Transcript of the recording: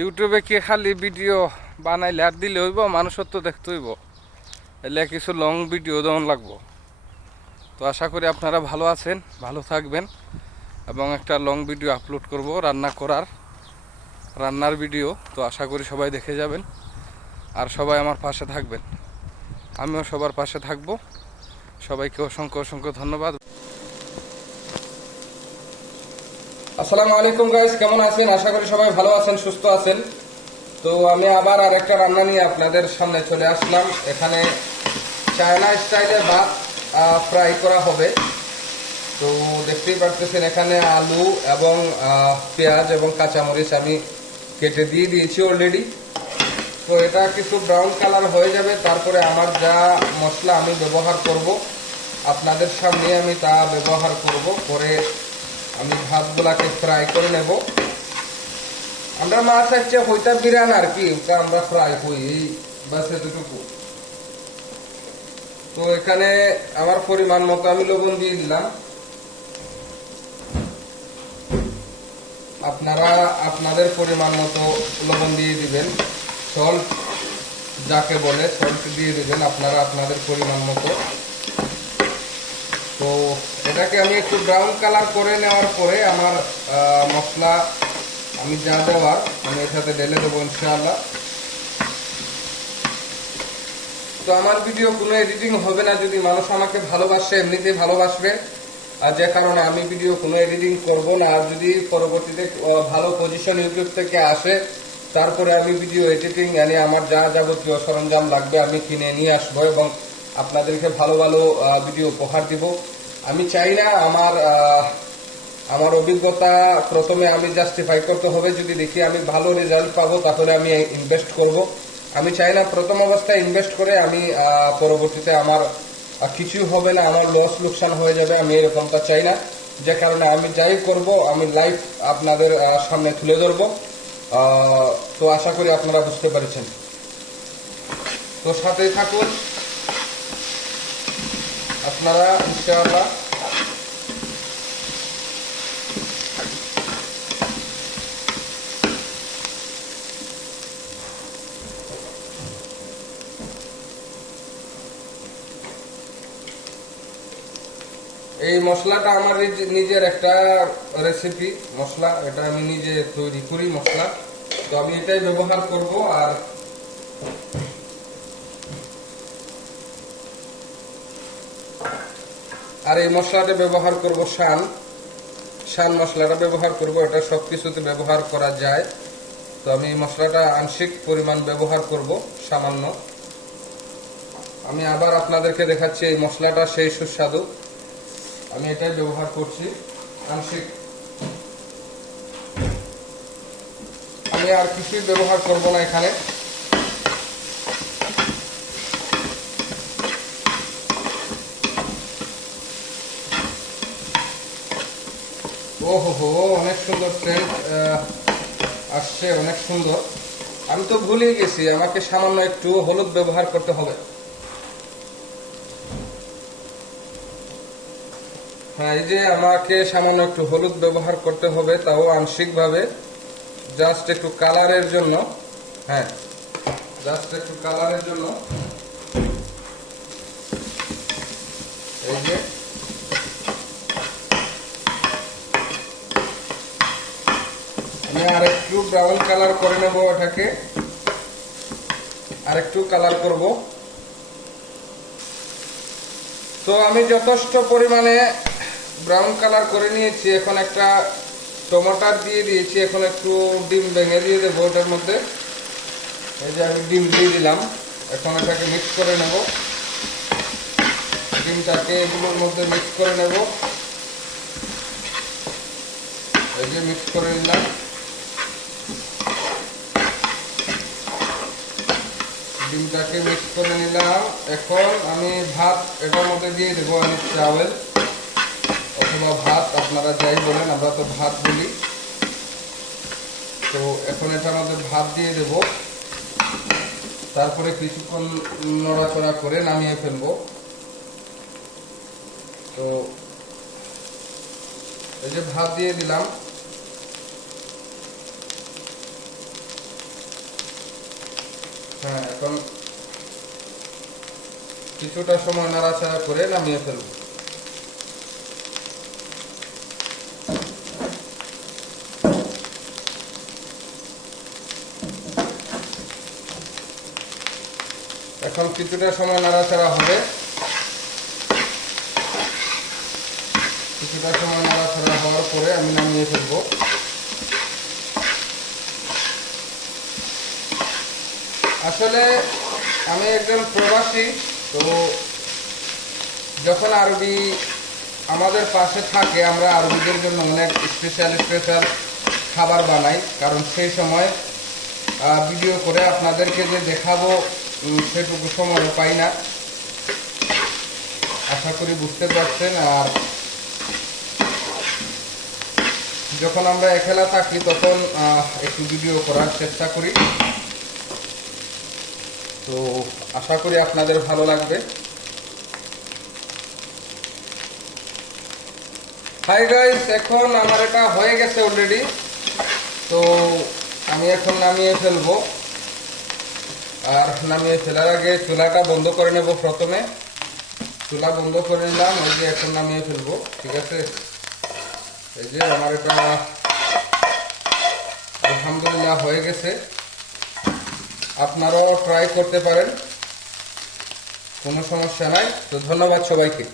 ইউটিউবে কি খালি ভিডিও বানাইলে আর দিলে হইব? মানুষের তো দেখতে হইব, এলে কিছু লং ভিডিও যেমন লাগবো। তো আশা করি আপনারা ভালো আছেন, ভালো থাকবেন, এবং একটা লং ভিডিও আপলোড করব রান্নার ভিডিও। তো আশা করি সবাই দেখে যাবেন আর সবাই আমার পাশে থাকবেন। আমিও সবার পাশে থাকবো। সবাইকে অসংখ্য অসংখ্য ধন্যবাদ। আসসালামু আলাইকুম গাইস, কেমন আছেন? আশা করি সবাই ভালো আছেন, সুস্থ আছেন। তো আমি আবার আরেকটা রান্না নিয়ে আপনাদের সামনে চলে আসলাম। এখানে চায়না স্টাইলে ভাত ফ্রাই করা হবে। তো দেখতেই পারতেছেন এখানে আলু এবং পেঁয়াজ এবং কাঁচামরিচ আমি কেটে দিয়ে দিয়েছি অলরেডি। তো এটা কিছু ব্রাউন কালার হয়ে যাবে, তারপরে আমার যা মশলা আমি ব্যবহার করব আপনাদের সামনে আমি তা ব্যবহার করব। পরে আমি ভাতগুলাকে ফ্রাই করে নেব। আমরা মাছ হচ্ছে হইতা বিরান আর কি, ওটা আমরা ফ্রাই করি, এই বাস এতটুকু। তো এখানে আমার পরিমাণ মতো আমি লবণ দিয়ে দিলাম। আপনারা আপনাদের পরিমাণ মতো লবণ দিয়ে দিবেন। সল্ট যাকে বলে সল্ট দিয়ে দিবেন আপনারা আপনাদের পরিমাণ মতো। তো এটাকে আমি একটু ব্রাউন কালার করে নেওয়ার পরে আমার মশলা আমি যা দেওয়ার আমি এর সাথে ঢেলে দেবো ইনশাআল্লাহ। তো আমার ভিডিও কোনো এডিটিং হবে না, যদি মানুষ আমাকে ভালোবাসে, এমনিতেই ভালোবাসবে, আর যে কারণে আমি ভিডিও কোনো এডিটিং করব না। আর যদি পরবর্তীতে ভালো পজিশন ইউটিউব থেকে আসে, তারপরে আমি ভিডিও এডিটিং মানে আমার যা যাবতীয় সরঞ্জাম লাগবে আমি কিনে নিয়ে আসবো এবং আপনাদেরকে ভালো ভালো ভিডিও উপহার দিব। আমি চাই না আমার অভিজ্ঞতা প্রথমে আমি জাস্টিফাই করতে হবে। যদি দেখি আমি ভালো রেজাল্ট পাবো তাহলে আমি ইনভেস্ট করব। আমি চাই না প্রথম অবস্থায় ইনভেস্ট করে আমি পরবর্তীতে আমার কিছু হবে না, আমার লস লোকসান হয়ে যাবে, আমি এরকমটা চাই না। যে কারণে আমি যাই করব আমি লাইভ আপনাদের সামনে তুলে ধরবো। তো আশা করি আপনারা বুঝতে পেরেছেন। তো সাথেই থাকুন আপনারা ইনশাআল্লাহ। এই মশলাটা আমার নিজের একটা রেসিপি মশলা, এটা আমি নিজে তৈরি করি মশলা। তো আমি এটাই ব্যবহার করব। আর এই মশলাটা ব্যবহার করব শান মশলাটা ব্যবহার করব। এটা সব কিছুতে ব্যবহার করা যায়। তো আমি এই মশলাটা আংশিক পরিমাণ ব্যবহার করব, সামান্য। আমি আবার আপনাদেরকে দেখাচ্ছি এই মশলাটা সেই সুস্বাদু, আমি এটাই ব্যবহার করছি আংশিক। আমি আর কিছুই ব্যবহার করব না এখানে। ওহো, অনেক সুন্দর সেন্ট আসছে, অনেক সুন্দর। আমি তো ভুলেই গেছি, আমাকে সামান্য একটু হলুদ ব্যবহার করতে হবে। হ্যাঁ, এই যে আমাকে সামান্য একটু হলুদ ব্যবহার করতে হবে, তাও আংশিকভাবে, জাস্ট একটু কালারের জন্য। হ্যাঁ, জাস্ট একটু কালারের জন্য। এই যে আমি আরেকটু ব্রাউন কালার করে নেব, এটাকে আরেকটু কালার করব। তো আমি যথেষ্ট পরিমাণে ব্রাউন কালার করে নিয়েছি। এখন একটা টমেটো দিয়ে দিয়েছি, এখন একটু ডিম ভেঙে দিয়ে দেবো ওটার মধ্যে। এই যে আমি ডিম দিয়ে দিলাম, এখন এটাকে মিক্স করে নেব। ডিমটাকে এগুলোর মধ্যে মিক্স করে নেব। এই যে মিক্স করে নিলাম। ডিমটাকে মিক্স করে নিলাম। এখন আমি ভাত এটার মধ্যে দিয়ে দেবো, আমি চাওয়েল অথবা ভাত আপনারা যাই বলেন, আমরা তো ভাত বলি। তো এখন এটার মধ্যে ভাত দিয়ে দেব, তারপরে কিছুক্ষণ নড়াচড়া করে নামিয়ে ফেলবো। তো এই যে ভাত দিয়ে দিলাম। হ্যাঁ, এখন কিছুটা সময় নাড়াচাড়া করে নামিয়ে ফেলবো। এখন কিছুটা সময় নাড়াচাড়া হবে, কিছুটা সময় নাড়াচাড়া হওয়ার পরে আমি নামিয়ে ফেলবো। আসলে আমি একজন প্রবাসী, তো যখন আরবি আমাদের পাশে থাকে আমরা আরবিদের জন্য অনেক স্পেশাল স্পেশাল খাবার বানাই, কারণ সেই সময় ভিডিও করে আপনাদেরকে যে দেখাবো সেটুকু সময় পাই না। আশা করি বুঝতে পারছেন। আর যখন আমরা একলা থাকি তখন একটু ভিডিও করার চেষ্টা করি, তো আশা করি আপনাদের ভালো লাগবে। হাই গাইস, এখন আমার এটা হয়ে গেছে অলরেডি, তো আমি এখন নামিয়ে ফেলবো। আর নামিয়ে ফেলার আগে চুলাটা বন্ধ করে নেব। প্রথমে চুলা বন্ধ করে নিলাম, এই যে এখন নামিয়ে ফেলবো। ঠিক আছে, এই যে আমার এটা আলহামদুলিল্লাহ হয়ে গেছে। আপনারাও ট্রাই করতে পারেন, কোনো সমস্যা নাই। তো ধন্যবাদ সবাইকে।